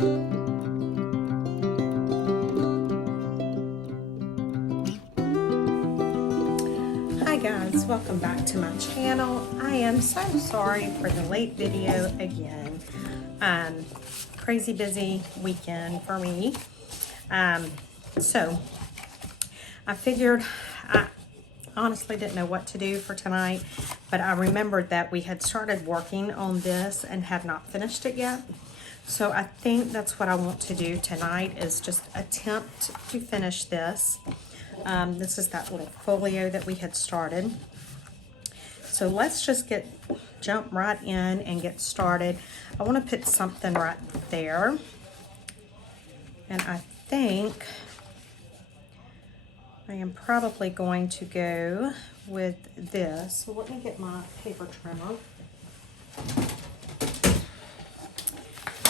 Hi guys, welcome back to my channel. I am so sorry for the late video again. Crazy busy weekend for me. So I figured, I honestly didn't know what to do for tonight, but I remembered that we had started working on this and had not finished it yet. So I think that's what I want to do tonight, is just attempt to finish this. This is that little folio that we had started. So let's just jump right in and get started. I want to put something right there. And I think I am probably going to go with this. So let me get my paper trimmer.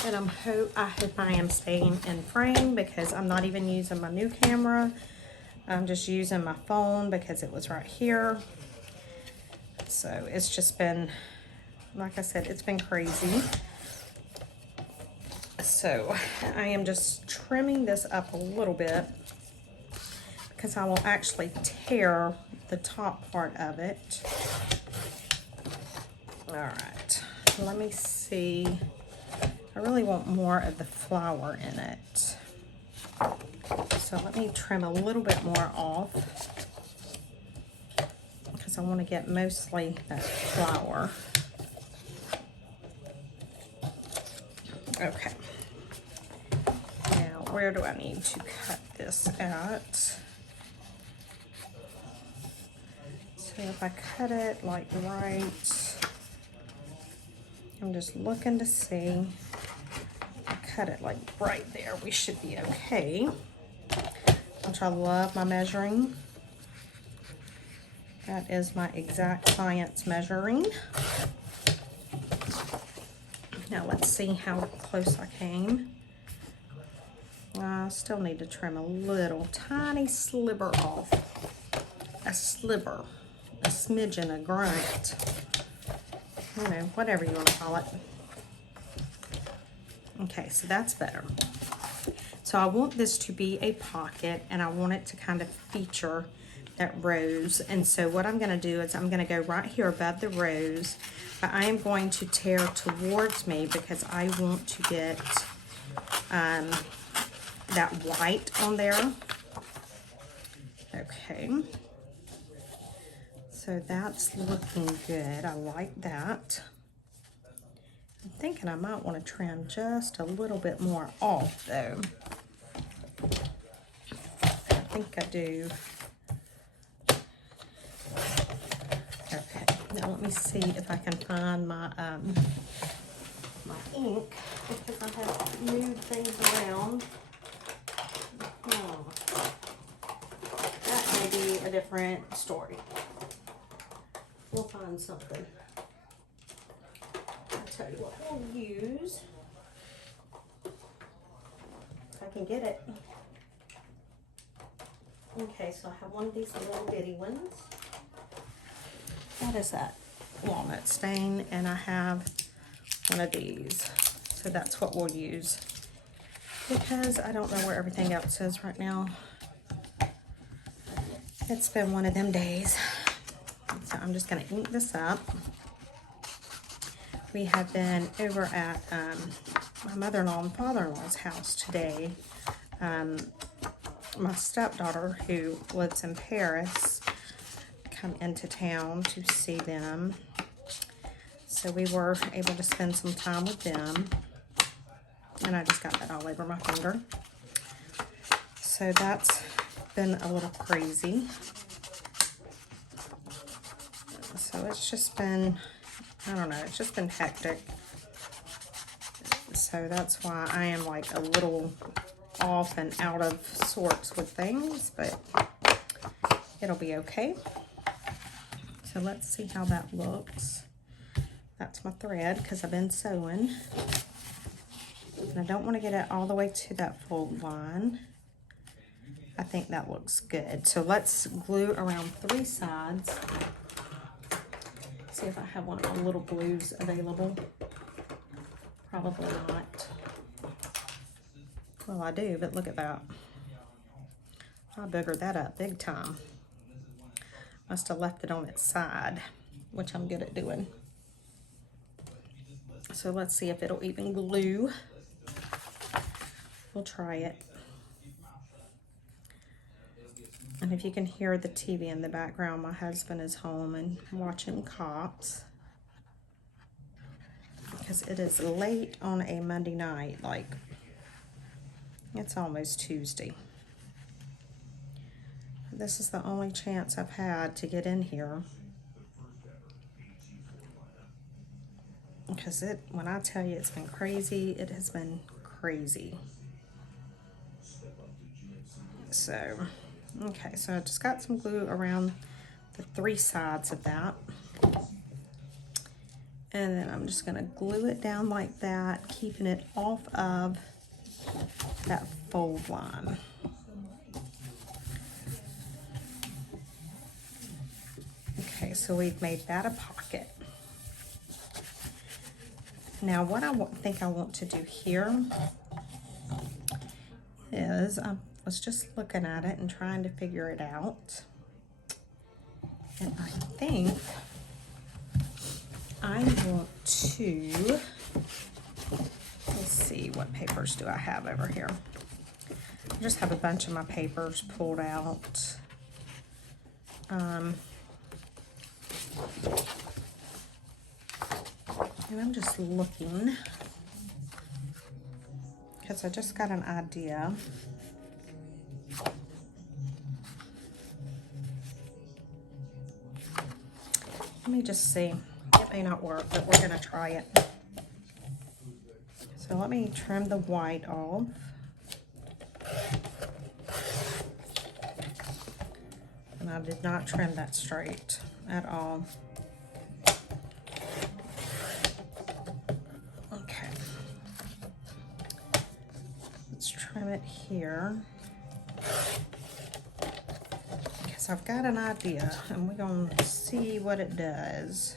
And I hope I am staying in frame, because I'm not even using my new camera. I'm just using my phone because it was right here. So it's just been, like I said, it's been crazy. So I am just trimming this up a little bit, because I will actually tear the top part of it. All right, let me see. I really want more of the flower in it. So let me trim a little bit more off, because I want to get mostly that flower. Okay. Now, where do I need to cut this at? So if I cut it like right, I'm just looking to see. If I cut it like right there, we should be okay. Which I love my measuring. That is my exact science measuring. Now let's see how close I came. I still need to trim a little tiny sliver off. A sliver, a smidgen, a grunt. You know, whatever you want to call it. Okay, so that's better. So I want this to be a pocket, and I want it to kind of feature that rose. And so what I'm going to do is I'm going to go right here above the rose, but I am going to tear towards me, because I want to get that white on there. Okay. So that's looking good. I like that. I'm thinking I might want to trim just a little bit more off though. I think I do. Okay, now let me see if I can find my my ink, because I have moved things around. That may be a different story. We'll find something. I'll tell you what we'll use. If I can get it. Okay, so I have one of these little bitty ones. What is that? Walnut stain, and I have one of these. So that's what we'll use, because I don't know where everything else is right now. It's been one of them days. So I'm just going to ink this up. We have been over at my mother-in-law and father-in-law's house today. My stepdaughter, who lives in Paris, come into town to see them. So we were able to spend some time with them. And I just got that all over my finger. So that's been a little crazy. So it's just been, I don't know, it's just been hectic. So that's why I am like a little off and out of sorts with things, but it'll be okay. So let's see how that looks. That's my thread, because I've been sewing. And I don't want to get it all the way to that fold line. I think that looks good. So let's glue around 3 sides. See if I have one of my little glues available. Probably not. Well, I do, but look at that. I boogered that up big time. Must have left it on its side, which I'm good at doing. So let's see if it'll even glue. We'll try it. And if you can hear the TV in the background, my husband is home and watching Cops. Because it is late on a Monday night, like it's almost Tuesday. This is the only chance I've had to get in here. Because when I tell you it's been crazy, it has been crazy. So, okay, so I just got some glue around the 3 sides of that. And then I'm just gonna glue it down like that, keeping it off of that fold line. Okay, so we've made that a pocket. Now what I think I want to do here is, I was just looking at it and trying to figure it out. And I think I want to, let's see, what papers do I have over here? I just have a bunch of my papers pulled out. And I'm just looking because I just got an idea. Let me just see. It may not work, but we're going to try it. So let me trim the white off. And I did not trim that straight at all. Okay. Let's trim it here. Because I've got an idea, and we're going to see what it does.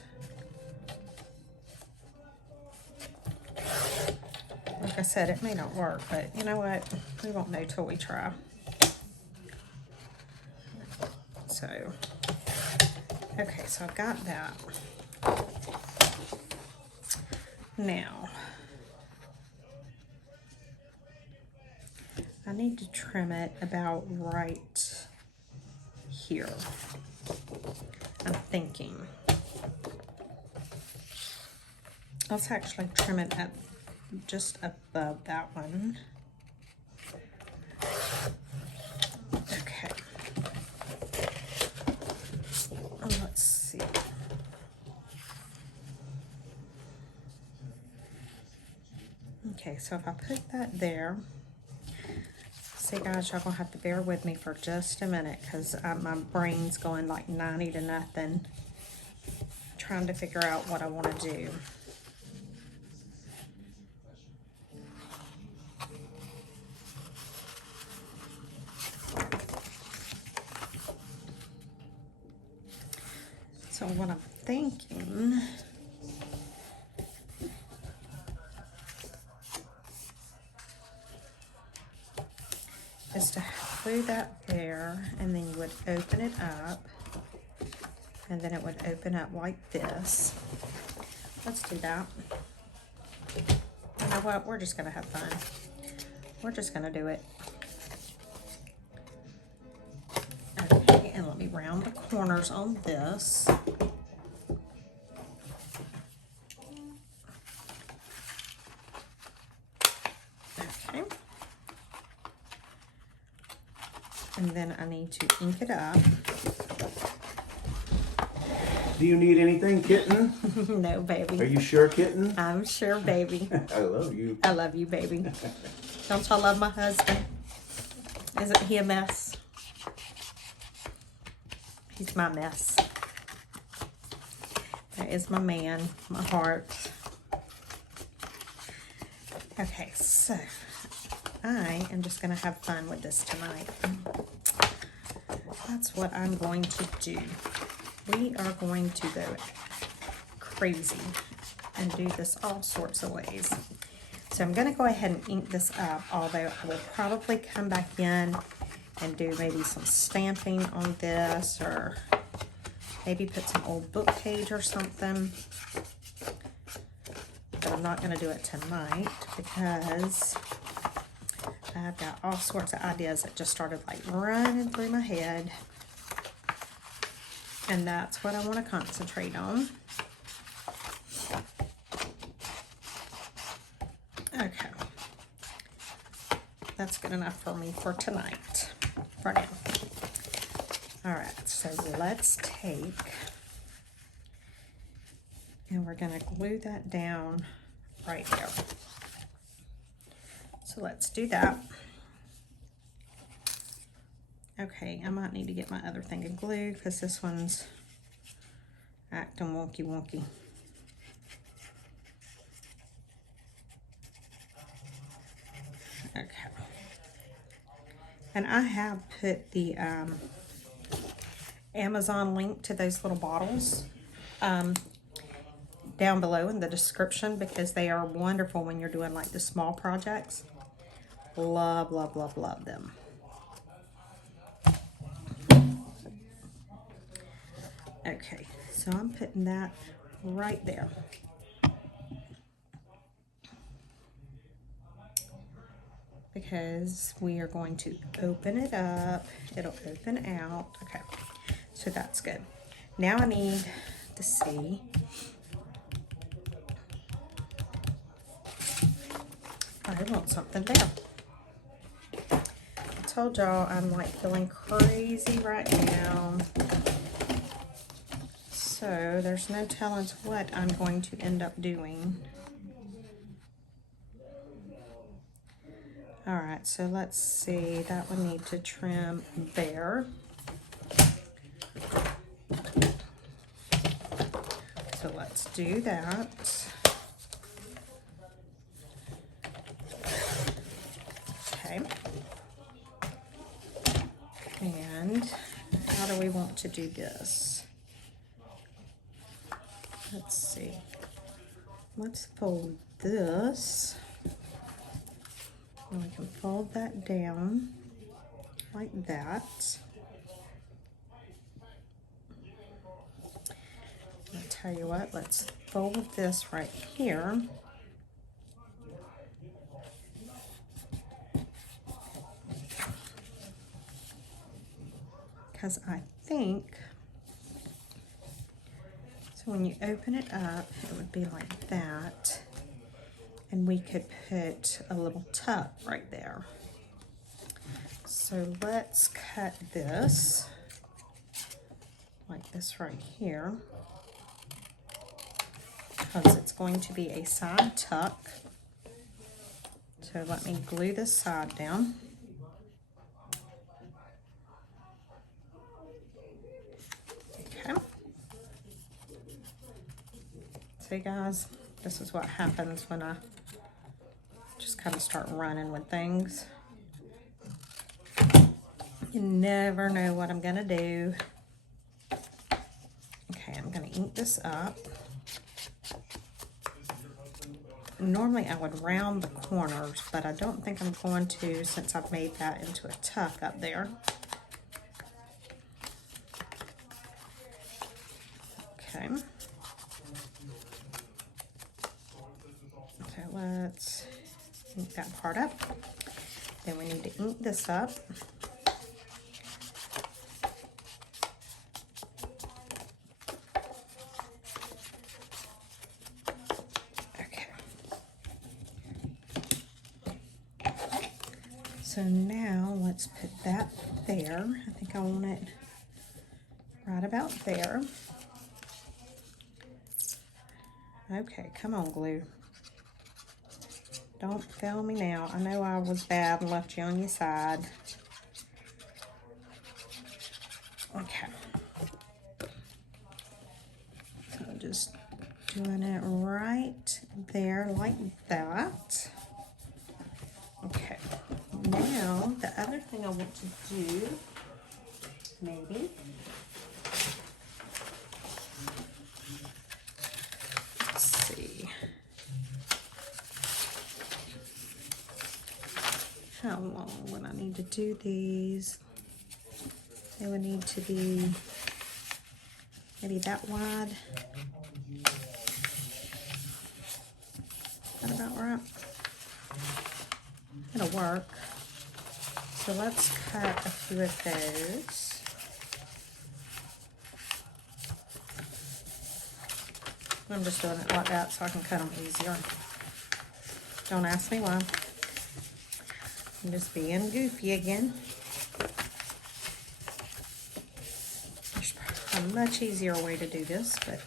Like I said, it may not work, but you know what? We won't know till we try. So, okay, so I've got that. Now, I need to trim it about right here, I'm thinking. Let's actually trim it up just above that one. Okay. Let's see. Okay, so if I put that there, see guys, y'all gonna have to bear with me for just a minute because my brain's going like 90 to nothing, trying to figure out what I want to do. So what I'm thinking is to glue that there, and then you would open it up, and then it would open up like this. Let's do that. You know what? We're just gonna have fun. We're just gonna do it. Okay, and let me round the corners on this. Okay. And then I need to ink it up. Do you need anything, kitten? No, baby. Are you sure, kitten? I'm sure, baby. I love you. I love you, baby. Don't y'all love my husband? Isn't he a mess? He's my mess. That is my man, my heart. Okay, so I am just going to have fun with this tonight. That's what I'm going to do. We are going to go crazy and do this all sorts of ways. So I'm going to go ahead and ink this up, although I will probably come back in and do maybe some stamping on this, or maybe put some old book page or something. But I'm not going to do it tonight because I've got all sorts of ideas that just started like running through my head. And that's what I want to concentrate on. Okay. That's good enough for me for tonight, for now. All right, so let's take, and we're gonna glue that down right there. So let's do that. Okay, I might need to get my other thing of glue because this one's acting wonky wonky. Okay. And I have put the Amazon link to those little bottles down below in the description because they are wonderful when you're doing like the small projects. Love, love, love, love them. Okay, so I'm putting that right there. Because we are going to open it up. It'll open out. Okay, so that's good. Now I need to see. I want something there. I told y'all I'm like feeling crazy right now. So there's no telling what I'm going to end up doing. All right, so let's see, that would need to trim there. So let's do that. Okay. And how do we want to do this? Let's see. Let's fold this. And we can fold that down like that. I'll tell you what, let's fold this right here. Because I think, so when you open it up, it would be like that. And we could put a little tuck right there. So let's cut this like this right here, because it's going to be a side tuck. So let me glue this side down. Okay. So guys, this is what happens when I just kind of start running with things. You never know what I'm gonna do. Okay, I'm gonna ink this up. Normally I would round the corners, but I don't think I'm going to since I've made that into a tuck up there. Okay. So let's ink that part up. Then we need to ink this up. Okay. So now let's put that there. I think I want it right about there. Okay, come on, glue. Don't fail me now. I know I was bad and left you on your side. Okay. So I'm just doing it right there like that. Okay. Now, the other thing I want to do, maybe, let's see. how long would I need to do these? They would need to be maybe that wide. Is that about right? It'll work. So let's cut a few of those. I'm just doing it like that so I can cut them easier. Don't ask me why. I'm just being goofy again. There's a much easier way to do this, but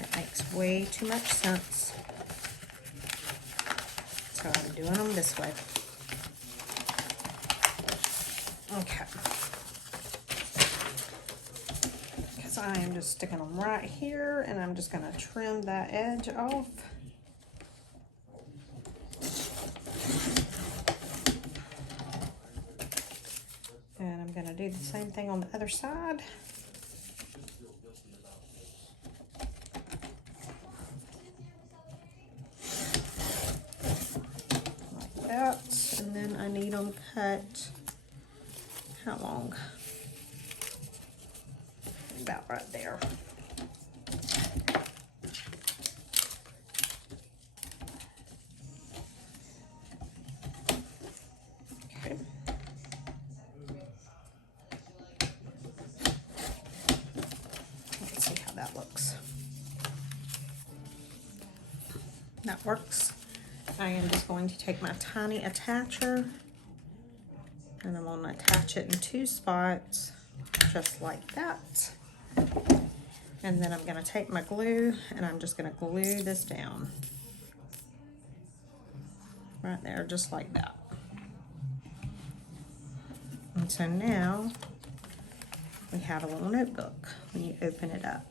it makes way too much sense. So I'm doing them this way. Okay. Because I am just sticking them right here, and I'm just going to trim that edge off. And I'm going to do the same thing on the other side. Like that. And then I need them cut, how long? About right there. Okay. Let's see how that looks. That works. I am just going to take my tiny attacher and I'm going to attach it in 2 spots, just like that. And then I'm going to take my glue and I'm just going to glue this down. Right there, just like that. And so now we have a little notebook when you open it up.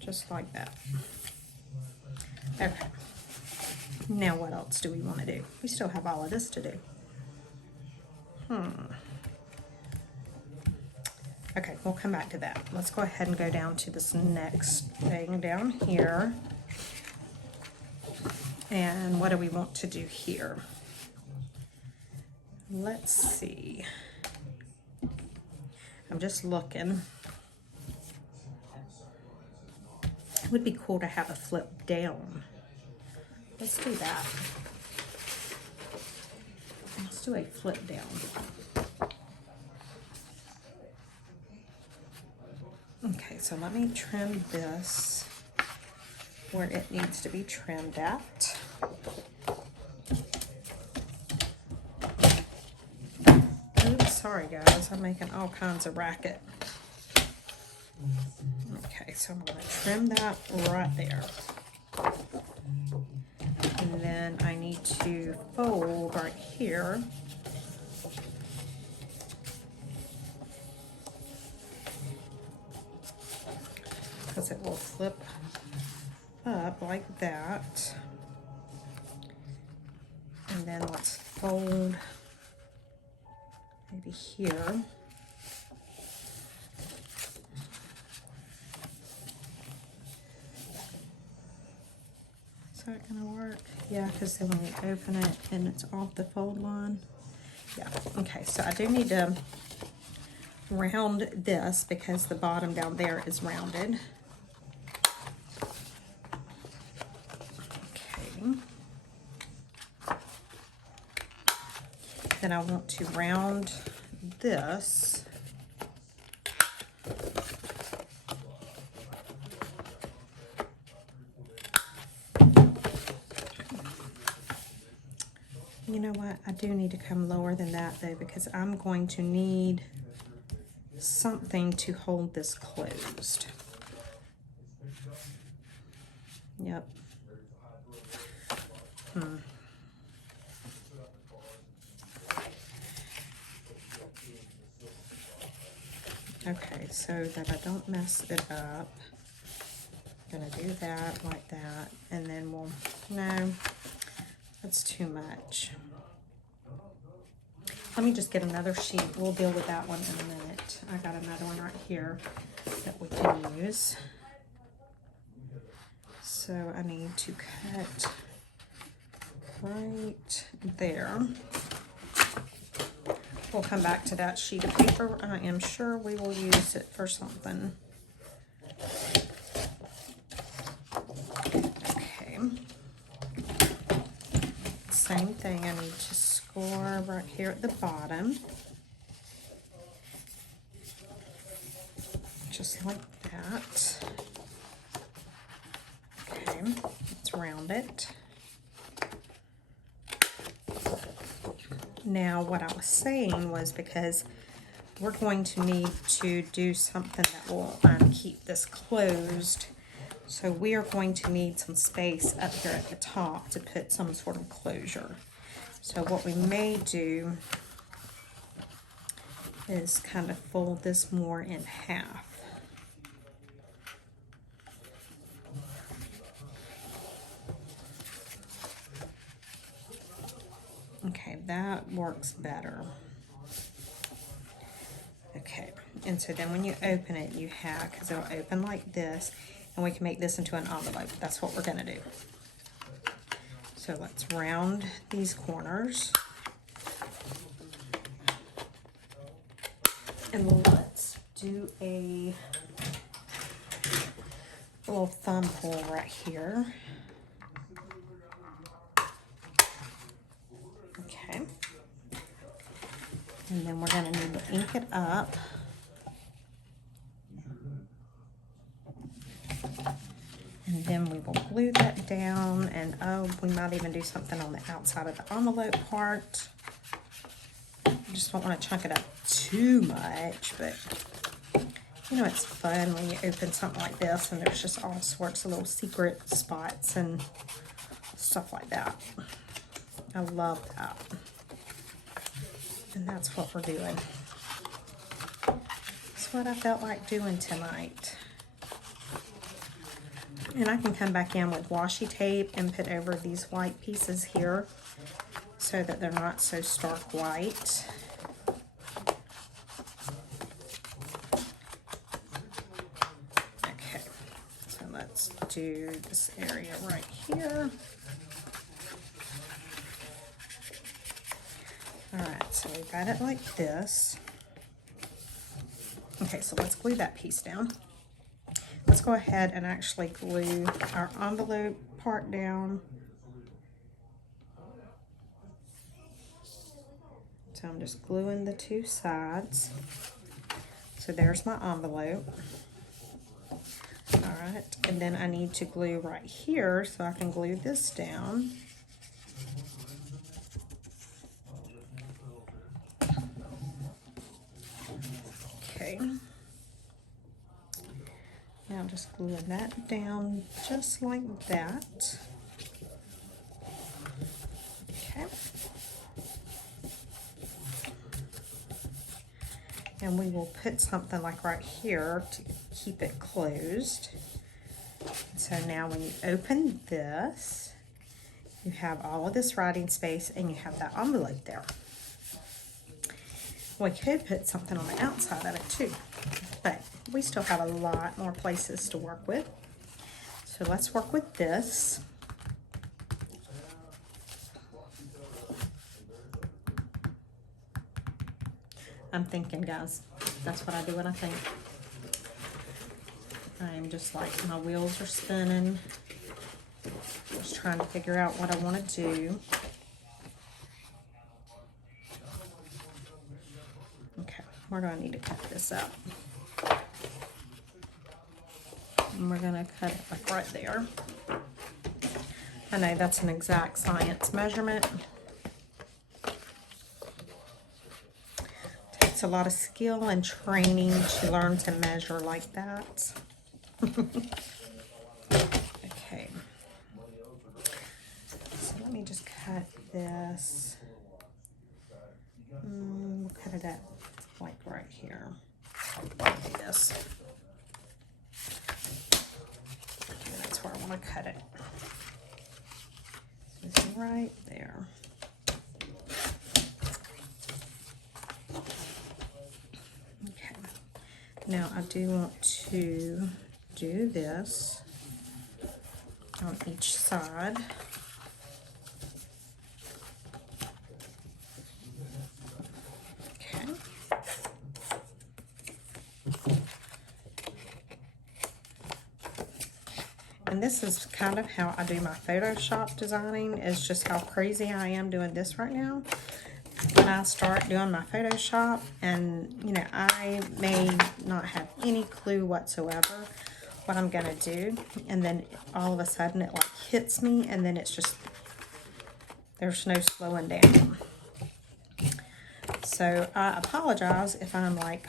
Just like that. Okay. Now what else do we want to do? We still have all of this to do. Okay, we'll come back to that. Let's go ahead and go down to this next thing down here. And what do we want to do here? Let's see. I'm just looking. It would be cool to have a flip down. Let's do that. Let's do a flip down. Okay, so let me trim this where it needs to be trimmed at. Oops, sorry guys, I'm making all kinds of racket. Okay, so I'm going to trim that right there. And then I need to fold right here. Because it will flip up like that. And then let's fold maybe here. Is that gonna work? Yeah, because then when you open it and it's off the fold line. Yeah, okay, so I do need to round this because the bottom down there is rounded. Okay. Then I want to round this. You know what? I do need to come lower than that though, because I'm going to need something to hold this closed. Yep. Okay, so that I don't mess it up, I'm gonna do that like that, and then we'll, no, that's too much. Let me just get another sheet. We'll deal with that one in a minute. I got another one right here that we can use. So So I need to cut right there. We'll come back to that sheet of paper. I am sure we will use it for something. Okay. Same thing, I need to score right here at the bottom. Just like that. Okay, let's round it. Now, what I was saying was because we're going to need to do something that will keep this closed. So we are going to need some space up here at the top to put some sort of closure. So what we may do is kind of fold this more in half. Okay, that works better. Okay, and so then when you open it, you have, because it'll open like this, and we can make this into an envelope. That's what we're gonna do. So let's round these corners. And let's do a little thumb pull right here. Okay. And then we're gonna need to ink it up. And then we will glue that down, and oh, we might even do something on the outside of the envelope part. Just don't want to chunk it up too much, but you know, it's fun when you open something like this and there's just all sorts of little secret spots and stuff like that. I love that. And that's what we're doing. That's what I felt like doing tonight. And I can come back in with washi tape and put over these white pieces here so that they're not so stark white. Okay, so let's do this area right here. All right, so we've got it like this. Okay, so let's glue that piece down. Let's go ahead and actually glue our envelope part down. So I'm just gluing the two sides. So there's my envelope. All right, and then I need to glue right here so I can glue this down. Okay. Now just gluing that down just like that. Okay. And we will put something like right here to keep it closed. So now when you open this, you have all of this writing space and you have that envelope there. We could put something on the outside of it too, but we still have a lot more places to work with. So let's work with this. I'm thinking, guys, that's what I do when I think. I'm just like, my wheels are spinning. Just trying to figure out what I want to do. Okay, we're going to need to cut this up. And we're going to cut it like right there. I know that's an exact science measurement. Takes a lot of skill and training to learn to measure like that. Okay. So let me just cut this. We'll cut it at like right here. Like this. Okay, that's where I want to cut it. It's right there. Okay. Now I do want to do this. on each side. Okay. And this is kind of how I do my Photoshop designing, is just how crazy I am doing this right now. When I start doing my Photoshop, and you know, I may not have any clue whatsoever what I'm gonna do, and then all of a sudden it like hits me, and then it's just, there's no slowing down. So I apologize if I'm like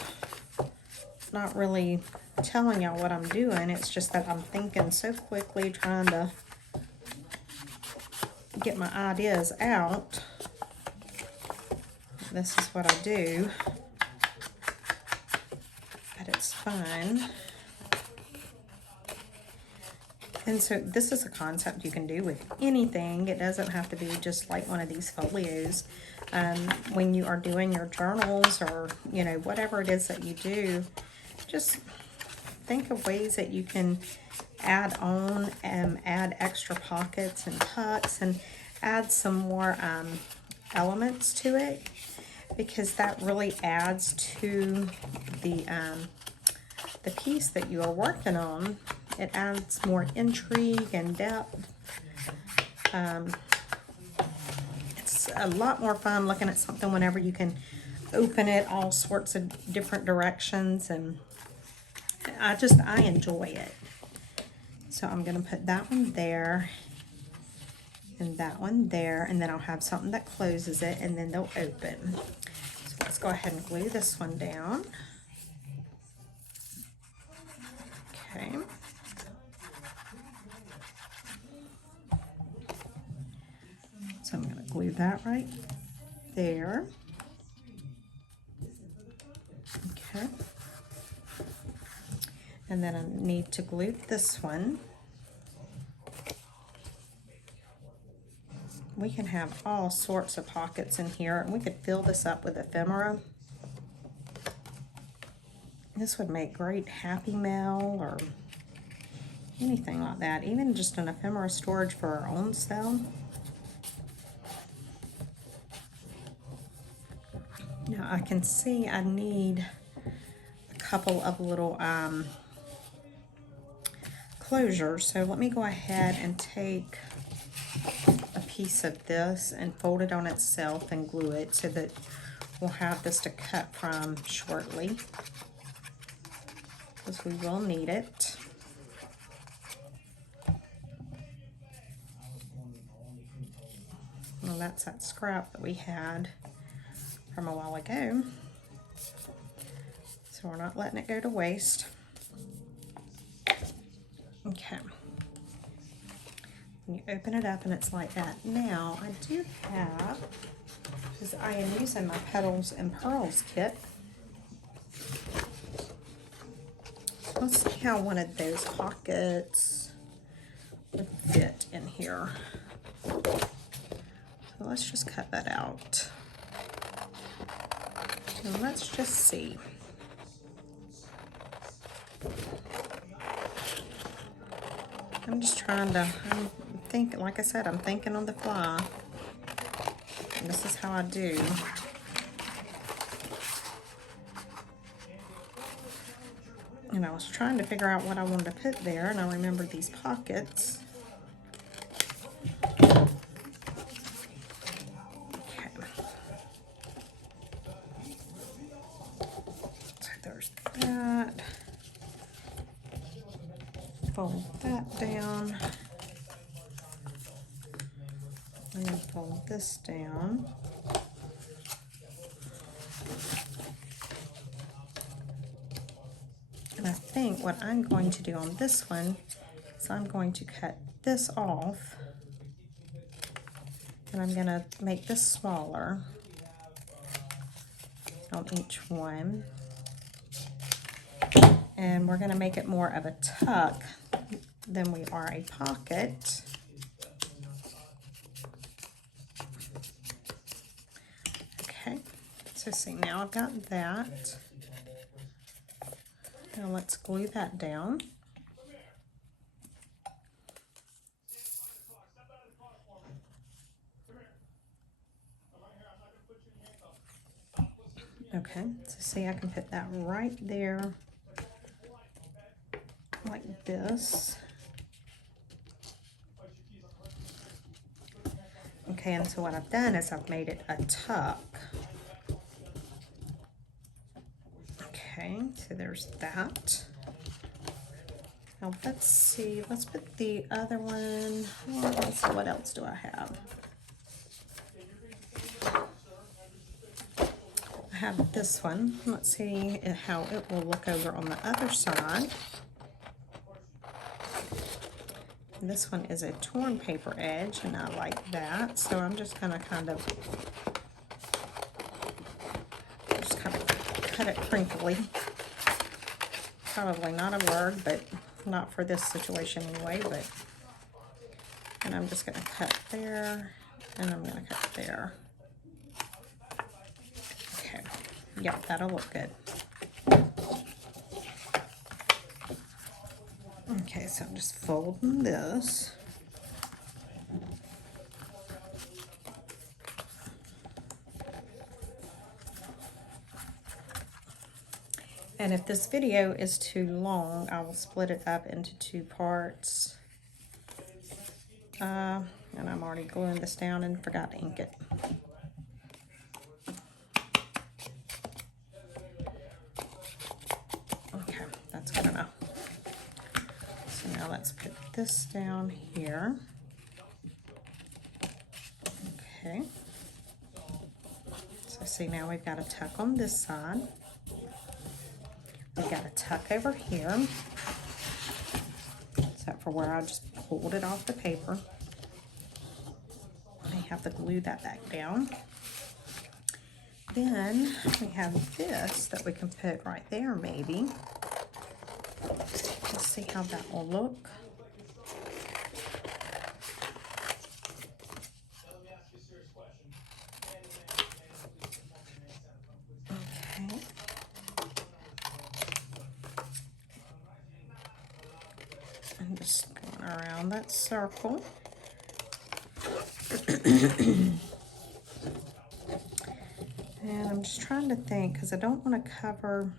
not really telling y'all what I'm doing. It's just that I'm thinking so quickly, trying to get my ideas out. This is what I do, but it's fun. And so this is a concept you can do with anything. It doesn't have to be just like one of these folios. When you are doing your journals, or you know, whatever it is that you do, just think of ways that you can add on and add extra pockets and tucks and add some more elements to it, because that really adds to the piece that you are working on. It adds more intrigue and depth. It's a lot more fun looking at something whenever you can open it all sorts of different directions, and I enjoy it. So I'm gonna put that one there and that one there, and then I'll have something that closes it, and then they'll open. So let's go ahead and glue this one down. Okay. So I'm gonna glue that right there. Okay. And then I need to glue this one. We can have all sorts of pockets in here, and we could fill this up with ephemera. This would make great Happy Mail or anything like that, even just an ephemera storage for our own self. Now I can see I need a couple of little closures, so let me go ahead and take a piece of this and fold it on itself and glue it so that we'll have this to cut from shortly, because we will need it. Well, that's that scrap that we had from a while ago, so we're not letting it go to waste. Okay. You open it up and it's like that. Now I do have, because I am using my Petals and Pearls kit. Let's see how one of those pockets would fit in here. So let's just cut that out. And let's just see. I'm just trying to think, like I said, I'm thinking on the fly. And this is how I do. And I was trying to figure out what I wanted to put there, and I remembered these pockets. Okay. So there's that. Fold that down. And then fold this down. And I think what I'm going to do on this one is I'm going to cut this off, and I'm going to make this smaller on each one. And we're going to make it more of a tuck than we are a pocket. Okay, so see, now I've got that. Now let's glue that down. Okay, so see, I can put that right there, like this. Okay, and so what I've done is I've made it a tuck. Okay, so there's that. Now let's see, let's put the other one. Well, let's see, what else do I have? I have this one. Let's see how it will look over on the other side. And this one is a torn paper edge, and I like that. So I'm just gonna kind of cut it crinkly. Probably not a word, but not for this situation anyway. But and I'm just gonna cut there, and I'm gonna cut there. Okay, yep, that'll look good. Okay, so I'm just folding this. And if this video is too long, I will split it up into 2 parts. And I'm already gluing this down and forgot to ink it. Okay, that's good enough. So now let's put this down here. Okay. So see, now we've got a tuck on this side. We've got a tuck over here, except for where I just pulled it off the paper. I have to glue that back down. Then we have this that we can put right there maybe. Let's see how that will look. Okay. I'm just going around that circle. And I'm just trying to think, because I don't want to cover,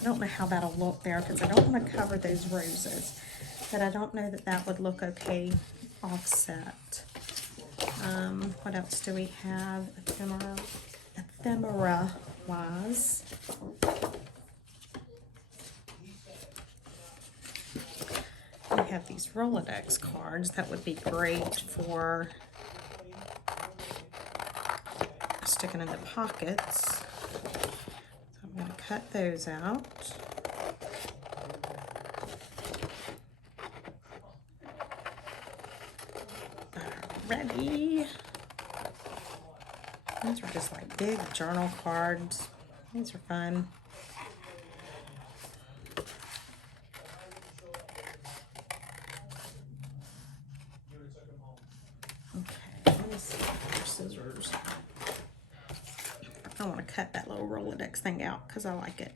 I don't know how that'll look there, because I don't want to cover those roses. But I don't know that that would look okay offset. What else do we have? Ephemera wise. We have these Rolodex cards that would be great for sticking in the pockets. So I'm going to cut those out. Ready. These are just like big journal cards. These are fun. Scissors. I want to cut that little Rolodex thing out because I like it.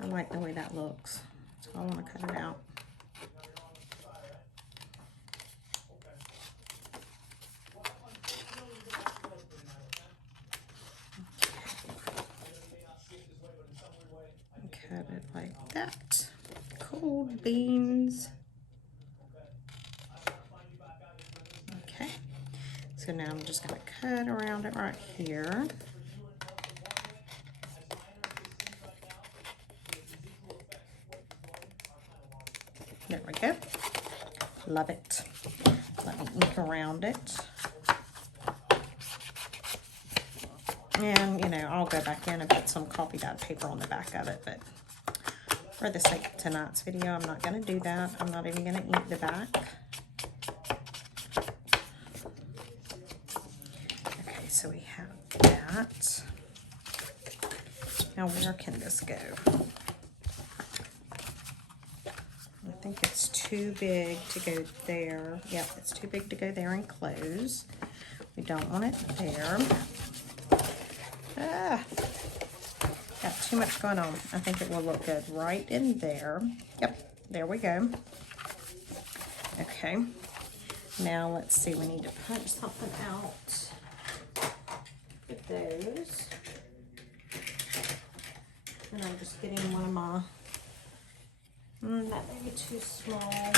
I like the way that looks, so I want to cut it out. Cut it like that. Cold beans. Okay, so now I'm just going to cut around it right here. There we go. Love it. Let me ink around it. And, you know, I'll go back in and put some coffee dyed paper on the back of it, but for the sake of tonight's video, I'm not going to do that. I'm not even going to ink the back. Okay, so we have that. Now, where can this go? I think it's too big to go there. Yep, it's too big to go there and close. We don't want it there. Ah, got too much going on. I think it will look good right in there. Yep, there we go. Okay, Now let's see, we need to punch something out with those. And I'm just getting one of my, that may be too small.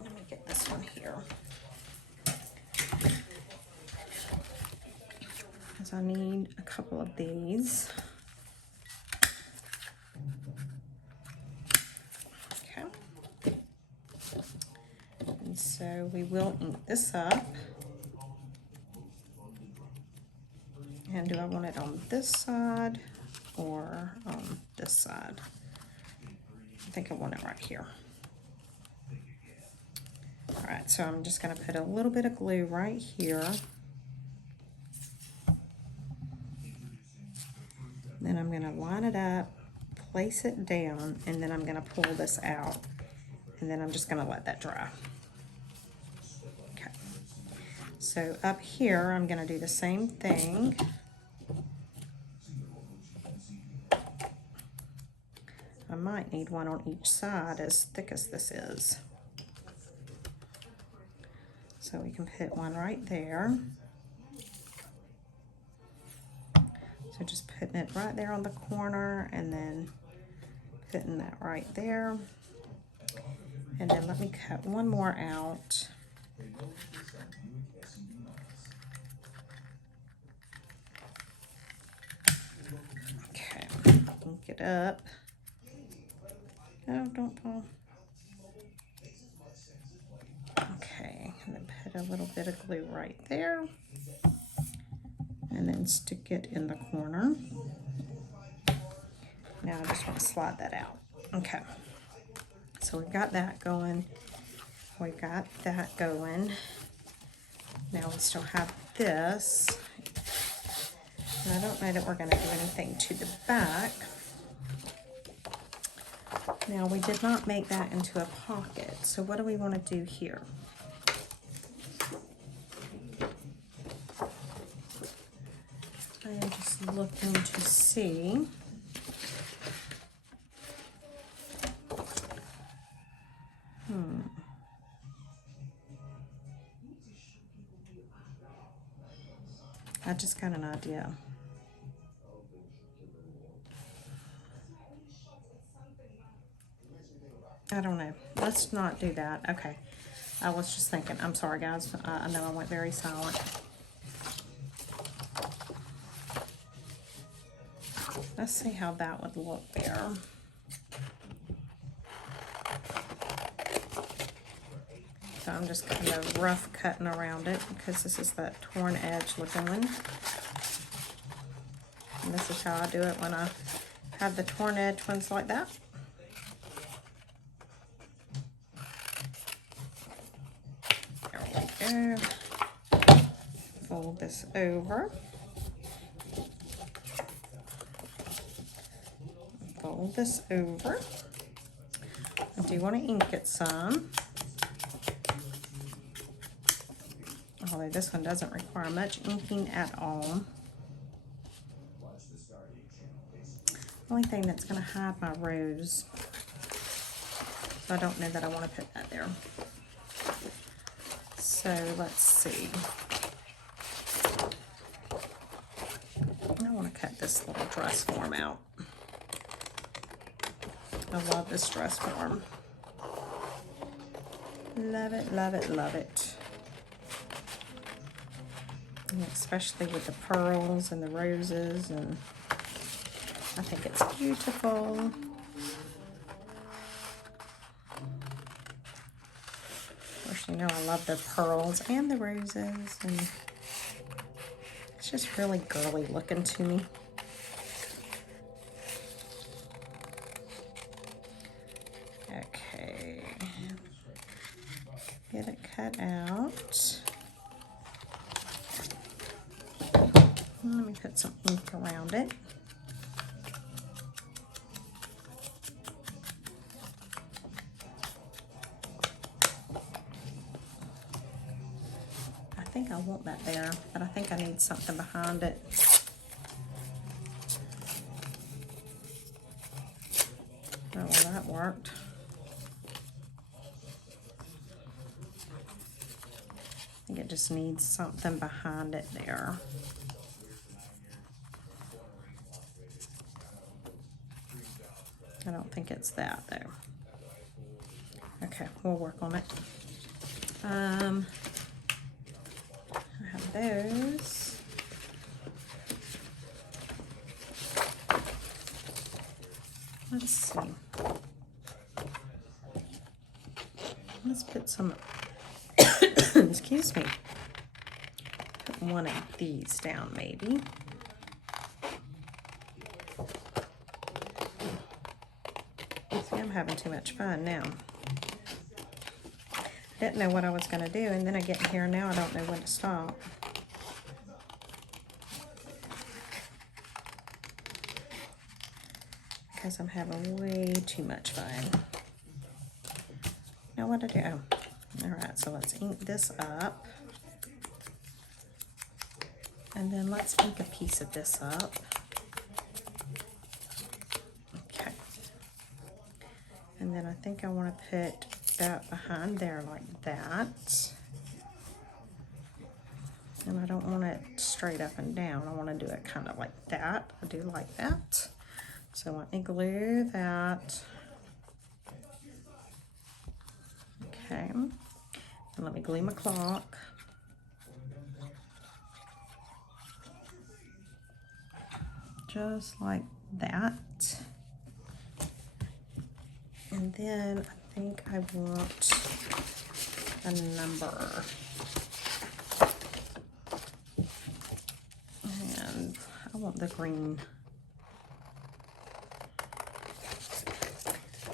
Let me get this one here. Because I need a couple of these. Okay. And so we will ink this up. And do I want it on this side or on this side? I think I want it right here. All right, so I'm just gonna put a little bit of glue right here. Then I'm gonna line it up, place it down, and then I'm gonna pull this out. And then I'm just gonna let that dry. Okay. So up here, I'm gonna do the same thing. I might need one on each side as thick as this is. So we can put one right there. So just putting it right there on the corner and then putting that right there. And then let me cut one more out. Okay, ink it up. No, don't fall. Okay, and then put a little bit of glue right there. And then stick it in the corner. Now I just want to slide that out. Okay, so we've got that going. We got that going. Now we still have this. And I don't know that we're going to do anything to the back. Now we did not make that into a pocket. So what do we want to do here? I am just looking to see. I just got an idea. I don't know. Let's not do that. Okay. I was just thinking. I'm sorry, guys. I know I went very silent. Let's see how that would look there. So I'm just kind of rough cutting around it because this is that torn edge looking one. And this is how I do it when I have the torn edge ones like that. There we go. Fold this over. Fold this over. I do want to ink it some. Although this one doesn't require much inking at all. Only thing that's going to hide my rose. So I don't know that I want to put that there. So let's see. I want to cut this little dress form out. I love this dress form. Love it, love it, love it. And especially with the pearls and the roses, and I think it's beautiful. Of course, you know I love the pearls and the roses, and it's just really girly looking to me. Okay, get it cut out. Let me put some ink around it. I think I want that there, but I think I need something behind it. Oh, well, that worked. think it just needs something behind it there. I don't think it's that though. Okay, we'll work on it. I have those. Let's see. Let's put some, excuse me, put one of these down maybe. See, I'm having too much fun now. Didn't know what I was going to do, and then I get in here and now I don't know when to stop. Because I'm having way too much fun. Now what to do? Alright, so let's ink this up. And then let's ink a piece of this up. Okay. And then I think I want to put that behind there like that. And I don't want it straight up and down. I want to do it kind of like that. I do like that. So let me glue that. Okay. And let me glue my clock. Just like that. And then I think I want a number. And I want the green.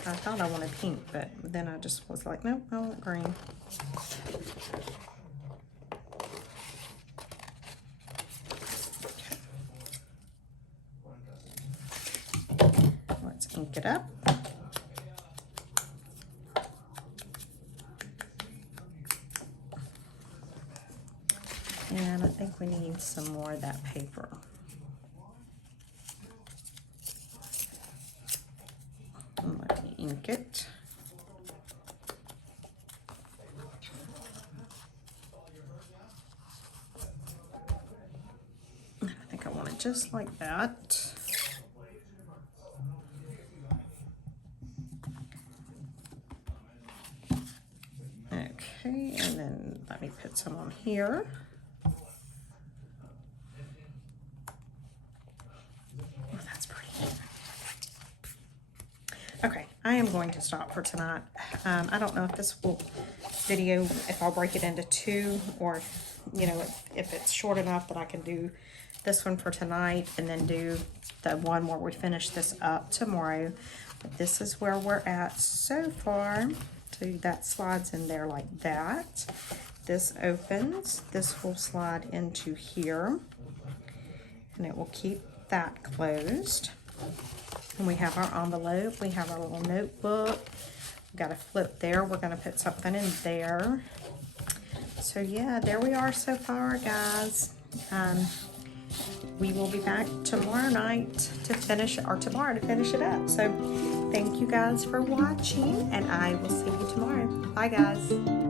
I thought I wanted pink, but then I just was like, nope, I want green. Okay. Let's ink it up. And I think we need some more of that paper. And let me ink it. I think I want it just like that. Okay, and then let me put some on here. Okay, I am going to stop for tonight. I don't know if this video, if I'll break it into two, or, you know, if it's short enough that I can do this one for tonight and then do the one where we finish this up tomorrow. But this is where we're at so far. So that slides in there like that. This opens. This will slide into here. And it will keep that closed. And we have our envelope, we have our little notebook, we've got a flip there, we're going to put something in there. So yeah, there we are so far, guys. We will be back tomorrow night to finish, or tomorrow to finish it up. So thank you guys for watching, and I will see you tomorrow. Bye guys.